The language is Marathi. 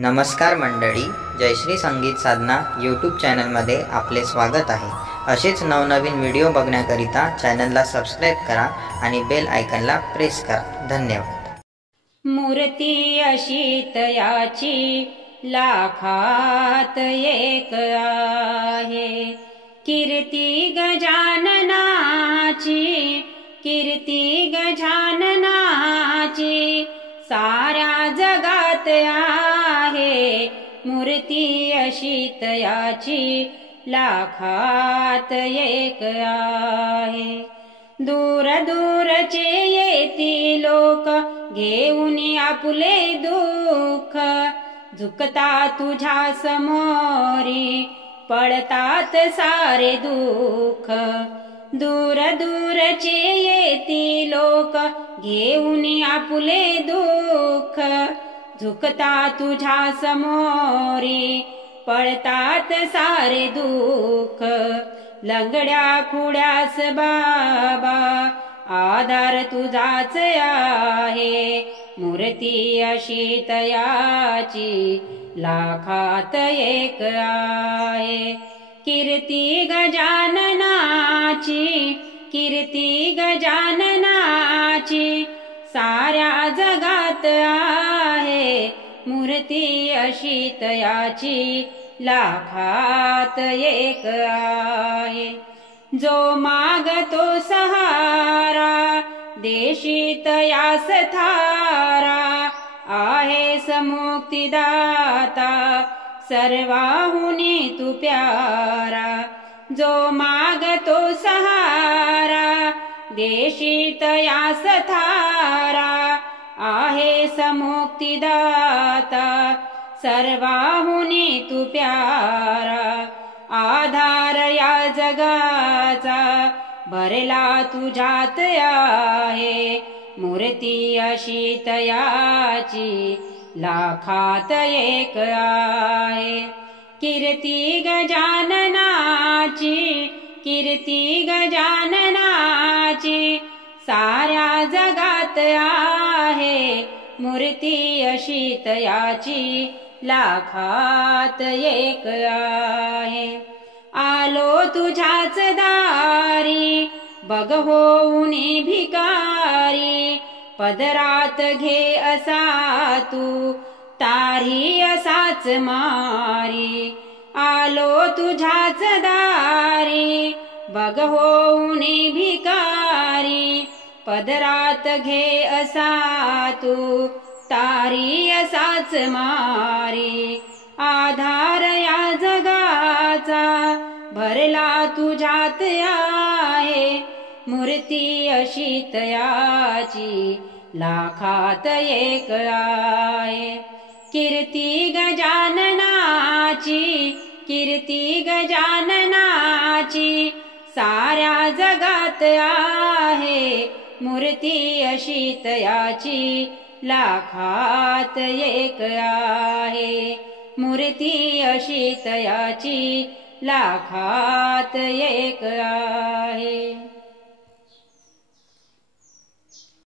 नमस्कार मंडळी, जयश्री संगीत साधना यूट्यूब चॅनलमध्ये आपले स्वागत आहे। असेच नवनवीन व्हिडिओ बघण्याकरिता चॅनलला सबस्क्राइब करा आणि बेल आयकॉनला प्रेस करा। धन्यवाद। मूर्ती अशी तयाची लाखात एक आहे, कीर्ती गजाननाची, कीर्ती गजाननाची साऱ्या जगात आहे। मूर्ती अशी तयाची लाखात एक आहे। दूर दूरचे येती लोक घेऊन आपुले दुःख, झुकता तुझ्या समोरी पडतात सारे दुःख। दूर दूरचे येती लोक घेऊन आपुले दुःख, झुकता तुझ्या समोरी पडतात सारे दुःख। लंगड्या खुड्यास बाबा आधार तुझाच आहे। मूर्ती अशी तयाची लाखात एक आहे। कीर्ती गजाननाची, कीर्ती गजाननाची साऱ्या जगात आहे। मूर्ती अशी तयाची लाखात एक आहे। जो मागतो सहारा देशी तयास थारा, आहे समुक्तिदाता सर्वाहुनी तू प्यारा। जो मागतो सहारा देशी तयास थारा, आहे समुक्तिदाता सर्वाहुनी तू प्यारा। आधार या जगाचा भरला तुझ्यात आहे। मूर्ती अशी तयाची लाखात एक आहे। कीर्ती गजाननाची, कीर्ती गजाननाची साऱ्या जगात आहे। मूर्ती अशी तयाची लाखात एक आहे। आलो तुझ्याच दारी बघ होऊन भिकारी, पदरात घे असा तू तारी असाच मारी। आलो तुझ्याच दारी बघ होऊन भिकारी, पदरात घे असा तू तारी असाच मारी। आधार या जगाचा भरला तुझ्यात आहे। मूर्ती अशी तयाची लाखात एक आहे। कीर्ती गजाननाची, कीर्ती गजाननाची साऱ्या जगात आहे। मूर्ती अशी तयाची लाखात एक आहे। मूर्ती अशी तयाची लाखात एक आहे।